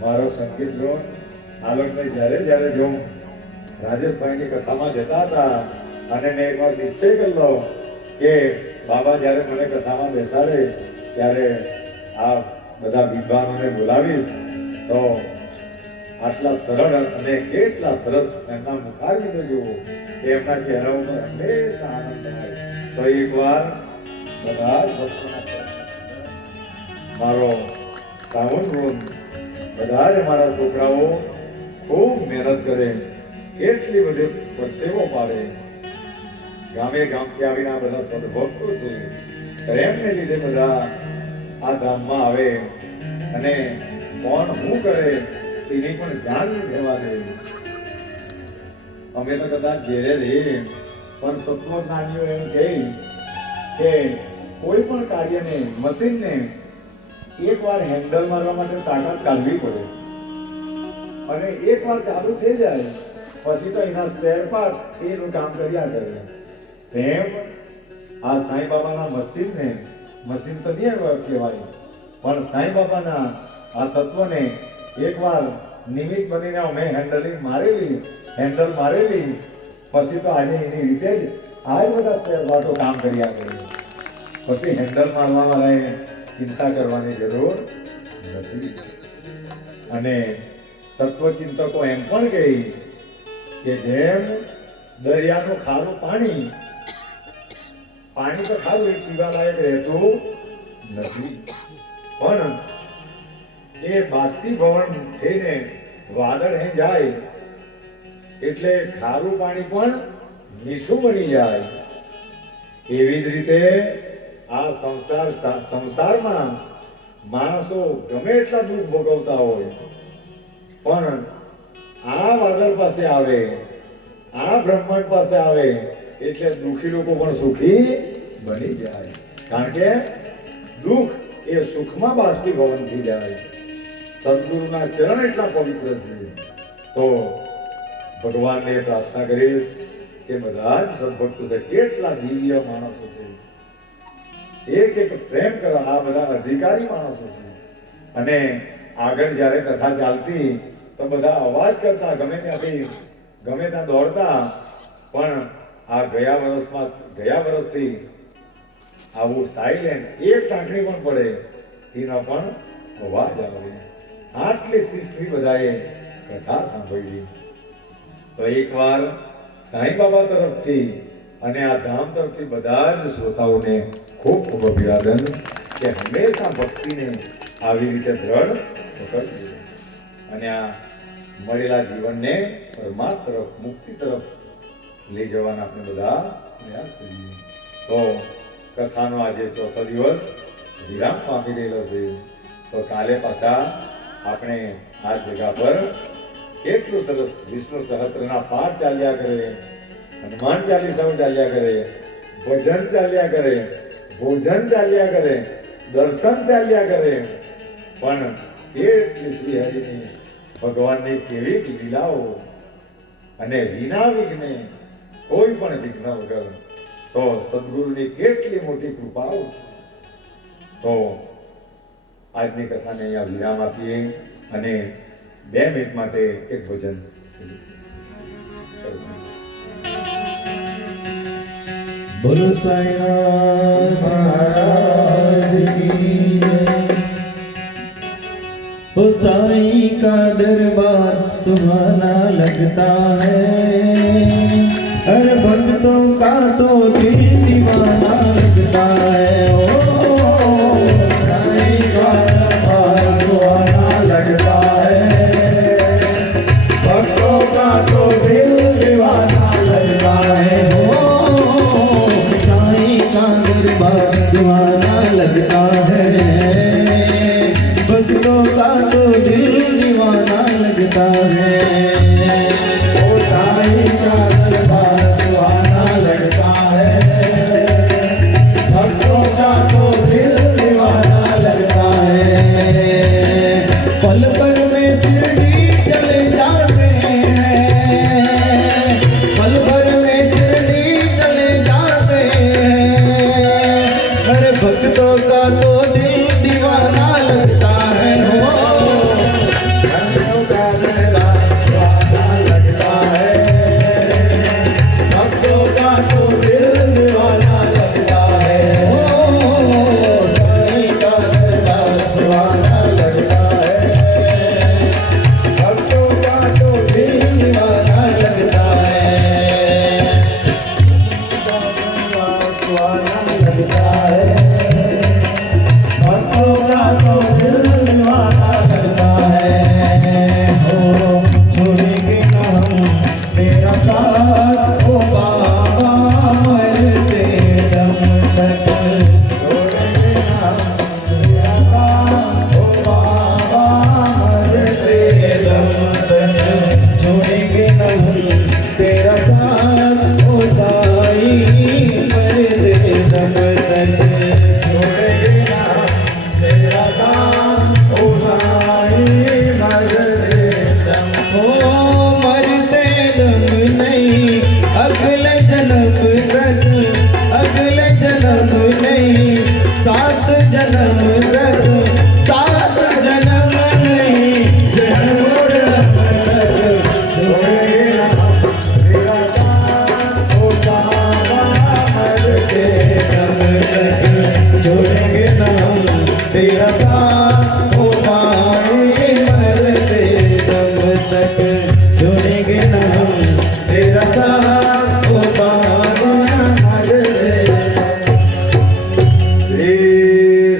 મારો સંગીત ગુણ આલોકને જ્યારે જ્યારે જોઉં રાજેશભાઈની કથામાં જતા હતા, અને મેં એકવાર નિશ્ચય કરેલો કે બાબા જ્યારે મને કથામાં બેસાડે, ત્યારે આ બધા વિદ્વાનોને બોલાવીશ, તો આટલા સરળ અને કેટલા સરસ એમના મુખારવિંદો જુઓ કે એમના ચહેરા ઉપર હંમેશા આનંદ થાય. તો એકવાર બધા મારો સાવન વૃંદ બધા જ મારા છોકરાઓ ખૂબ મહેનત કરે, એટલી બધી પરસેવો પાડે. ગામે ગામથી આવીને આ બધા સદભક્તો છે, પ્રેમને લીધે બધા આ ધામમાં આવે અને કોણ હું કરે તેની પણ નહીં થવા દે. અમે તો કદાચ ઘેરે રહીએ, પણ સત્વજ્ઞાનીઓ એમ કહે કે કોઈ પણ કાર્યને, મશીનને એકવાર હેન્ડલ મારવા માટે તાકાત કાઢવી પડે. અને એકવાર ચાલુ થઈ જાય, પછી તો એના સ્પેર પાર્ટ એનું કામ કર્યા કરે તેમ આ સાંઈ બાબાના મશીનને, મશીન તો નહીં કહેવાય, પણ સાંઈ બાબાના આ તત્વને એકવાર નિમિત્ત બનીને અમે હેન્ડલિંગ મારેલી હેન્ડલ મારેલી, પછી તો આજે એની રીતે જ આ બધા સ્પેર પાર્ટો કામ કર્યા કરે પછી હેન્ડલ મારવા વાળાએ ચિંતા કરવાની જરૂર નથી. અને તત્વચિંતકો એમ પણ કહી કે જેમ દરિયાનું ખારું પાણી પાણી તો ખારું એ પીવા લાયક રહેતું નથી. પણ એ બાષ્પીભવન થઈને વાદળ હે જાય, એટલે ખારું પાણી પણ મીઠું બની જાય. એવી જ રીતે આ સંસાર સંસારમાં માણસો ગમે એટલા દુઃખ ભોગવતા હોય, પણ આ વાદળ પાસે આવે, આ બ્રહ્માંડ પાસે આવે, એટલે દુઃખી લોકો પણ સુખી બની જાય. કારણ કે દુઃખ એ સુખમાં બાષ્પીભવન થઈ જાય. સદગુરુના ચરણ એટલા પવિત્ર છે. તો ભગવાનને પ્રાર્થના કરીશ કે બધા જ સદભક્તો છે, કેટલા દિવ્ય માણસો છે. એક એક પ્રેમ કરવા આ બધા અધિકારી માણસો છે. અને આગળ જ્યારે કથા ચાલતી, તો બધા અવાજ કરતા, ગમે ત્યાંથી, ગમે ત્યાં દોડતા, પણ આ ગયા વર્ષમાં ગયા વર્ષથી આવું સાયલેન્સ એક ટાંકણી પણ પડે, તેનો પણ અવાજ આવે આટલી શિસ્તથી બધાએ કથા સાંભળી. તો એકવાર સાંઈ બાબા તરફથી અને આ ધામ તરફથી બધા જ શ્રોતાઓને ખૂબ ખૂબ અભિવાદન કે હંમેશા ભક્તિને આવી રીતે દ્રઢ પકડજો અને આ મળેલા જીવનને પરમાર્થ તરફ, મુક્તિ તરફ લઈ જવાના આપણે બધા પ્રયાસ કરીએ. તો કથાનો આજે ચોથો દિવસ વિરામ પામી ગયેલો છે. તો કાલે પાછા આપણે આ જગા પર કેટલું સરસ વિષ્ણુ સહસ્ત્રના પાઠ ચાલ્યા કરે. હનુમાન ચાલીસાઓ ચાલ્યા કરે, ભજન ચાલ્યા કરે, ભોજન ચાલ્યા કરે, દર્શન ચાલ્યા કરે. પણ કેટલી શ્રી હરિની ભગવાનની કેવી લીલાઓ અને વિના વિઘ્ને કોઈ પણ વિઘ્ન વગર તો સદગુરુની કેટલી મોટી કૃપાઓ તો આજની કથાને અહીંયા વિરામ આપીએ અને બે મિનિટ માટે એક ભોજન. શરૂ બોલો સયા મહારાજ કી જય ઓ સાઈ કા દરબાર સુહાના લગતા હૈ ಮಾತಾ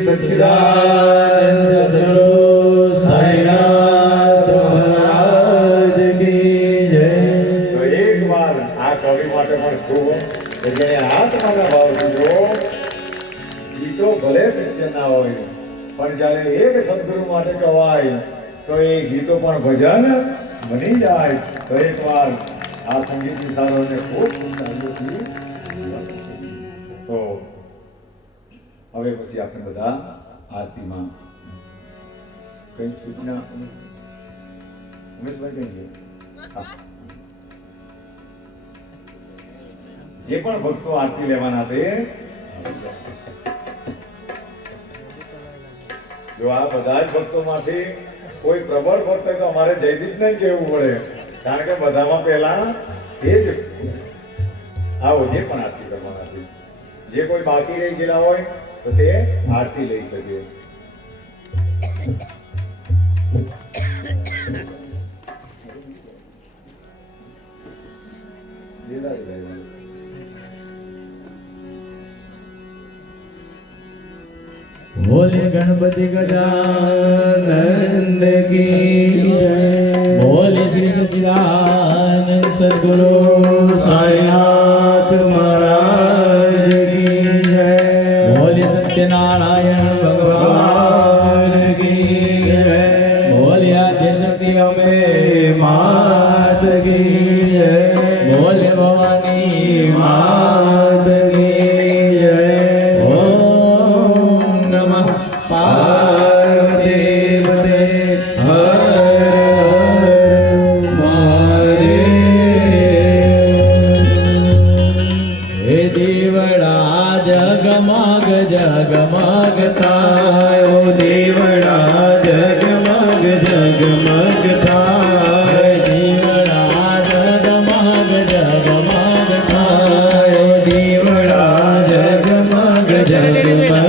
सखिरा આપણે બધા આરતીમાં કઈ સૂચના? ઉમેશભાઈ કઈ જે પણ ભક્તો આરતી લેવાના તે જો આ બધા જ ભક્તોમાંથી કોઈ પ્રબળ ભક્ત હોય તો અમારે જયદીપ ને કહેવું પડે. કારણ કે બધામાં પહેલા એ જ આવો, જે પણ આરતી કરવાના જે કોઈ બાકી રહી ગયેલા હોય તો તે आरती ले सके। बोले गणपति गजानंद की बोले श्री सचिदान सदगुरु साया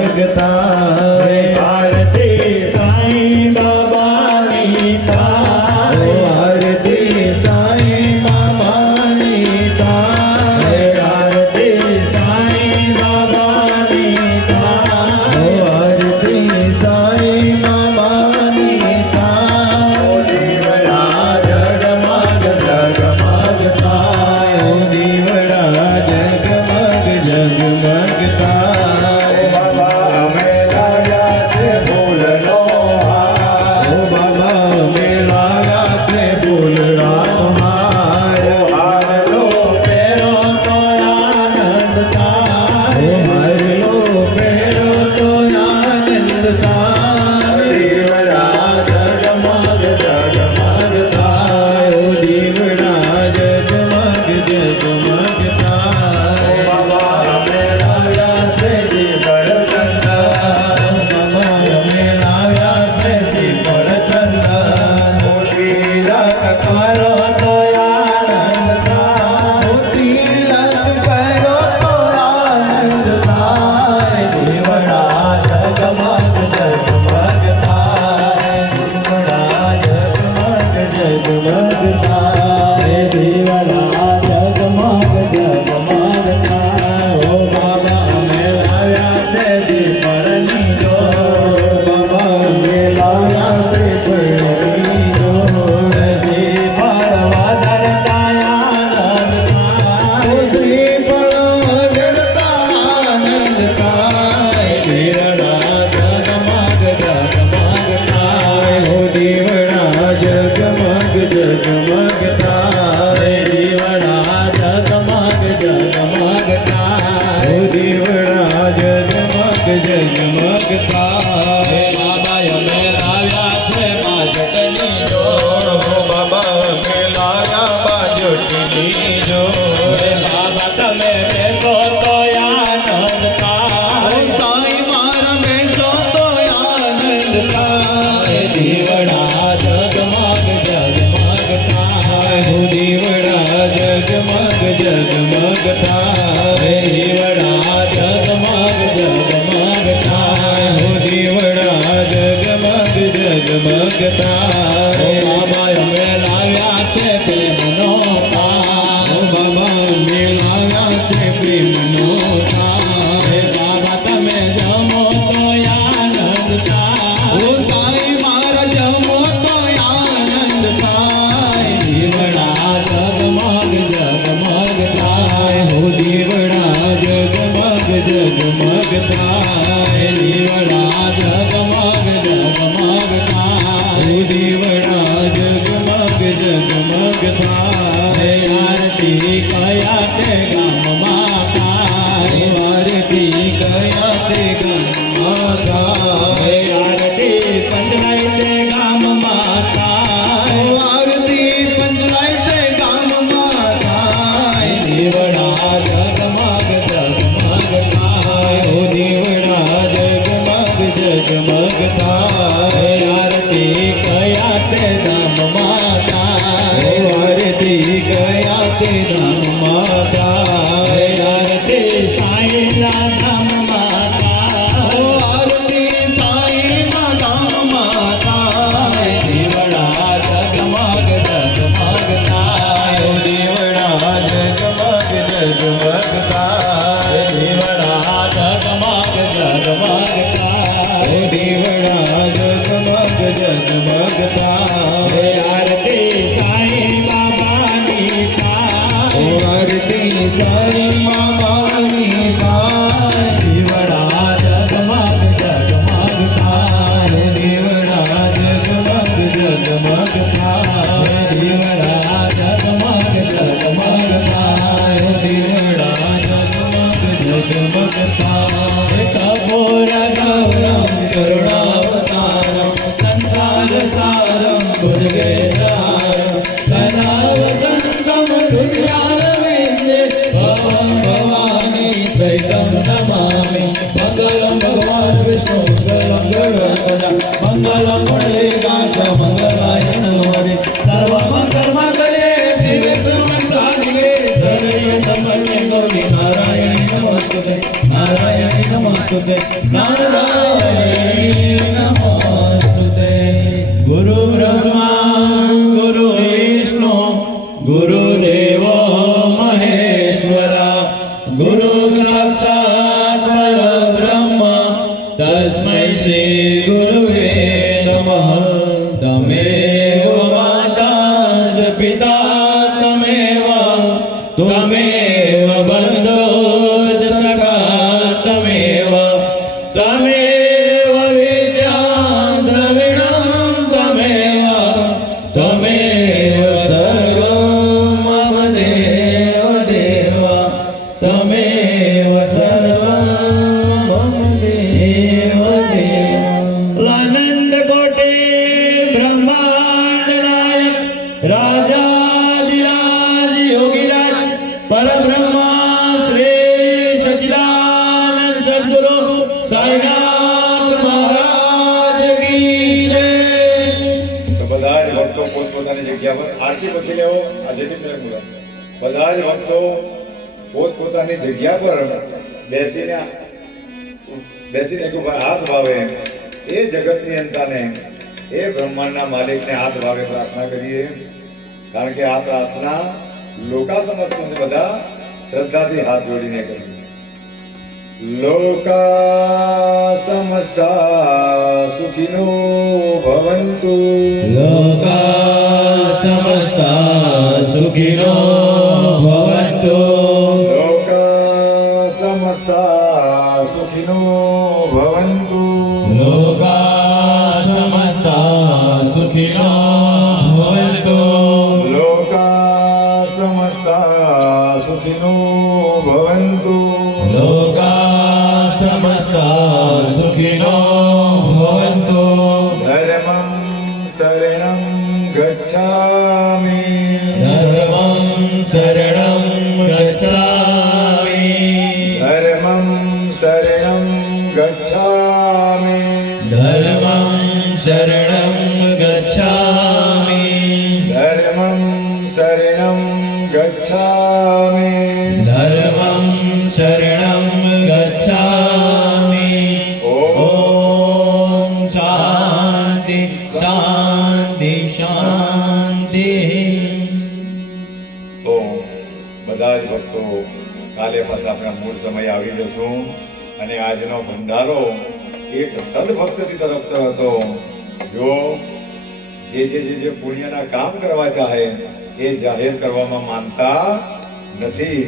लगता जगमग जगमग It's ka ka ka તમે બધા જ ભક્તો પોતપોતાની જગ્યા પર બેસીને બેસીને એક હાથ ભાવે એ જગતની અંતાને એ બ્રહ્માંડના માલિકને હાથ ભાવે પ્રાર્થના કરીએ. કારણ કે આ પ્રાર્થના લોકા સમસ્ત બધા શ્રદ્ધાથી હાથ જોડીને કરી લોકા સમજતા સુખીનો ભવંતુ. લોકા સમજતા સુખીનો सर्वमस्ता सुखिनो भवन्तु शरणं गच्छामि। धर्मं शरणं गच्छामि। धर्मं शरणं गच्छामि। ॐ શાંતિ શાંતિ शान्तिः। ॐ બધા જ ભક્તો કાલે પાસે આપણા મૂળ સમય આવી જશું. અને આજનો ભંડારો એક સદભક્તથી તરફ હતો. જો જે જે જે જે પુણ્યના કામ કરવા ચાહે, એ જાહેર કરવામાં માનતા નથી.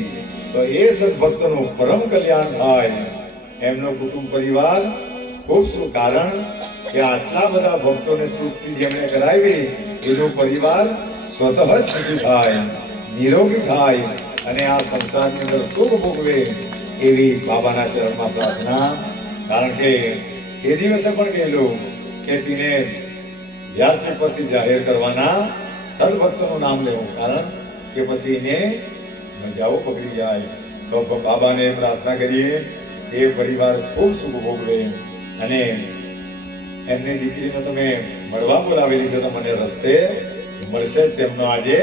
તો એ સદભક્તનું પરમ કલ્યાણ થાય. એમનો કુટુંબ પરિવાર ખૂબ શું કારણ કે આટલા બધા ભક્તોને તૃપ્તિ જેમણે કરાવી, એનો પરિવાર સ્વતઃ જ સુખી થાય, નિરોગી થાય અને આ સંસારની અંદર સુખ ભોગવે એવી બાબાના ચરણમાં પ્રાર્થના. કારણ કે તે દિવસે પણ કહેલું કે તેને વ્યાસપીઠ જાહેર કરવાના સદભક્તોનું નામ લેવું કારણ કે પછી એને મજાઓ પકડી જાય. તો બાબાને પ્રાર્થના કરીએ એ પરિવાર, ખૂબ સુખ ભોગવે અને એમની દીકરીને તમે મળવા બોલાવેલી છે તો મને રસ્તે મળશે તેમનો આજે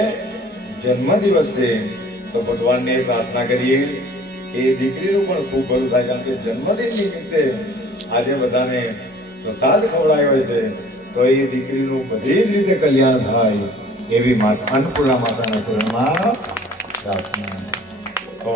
જન્મદિવસ છે. તો ભગવાનને પ્રાર્થના કરીએ, એ દીકરીનું પણ ખૂબ ભલું થાય કારણ કે જન્મદિન નિમિત્તે આજે બધાને પ્રસાદ ખવડાયો છે, તો એ દીકરીનું બધી જ રીતે કલ્યાણ થાય એવી અન્નપૂર્ણા માતાના ચરણમાં પ્રાર્થના. ઓ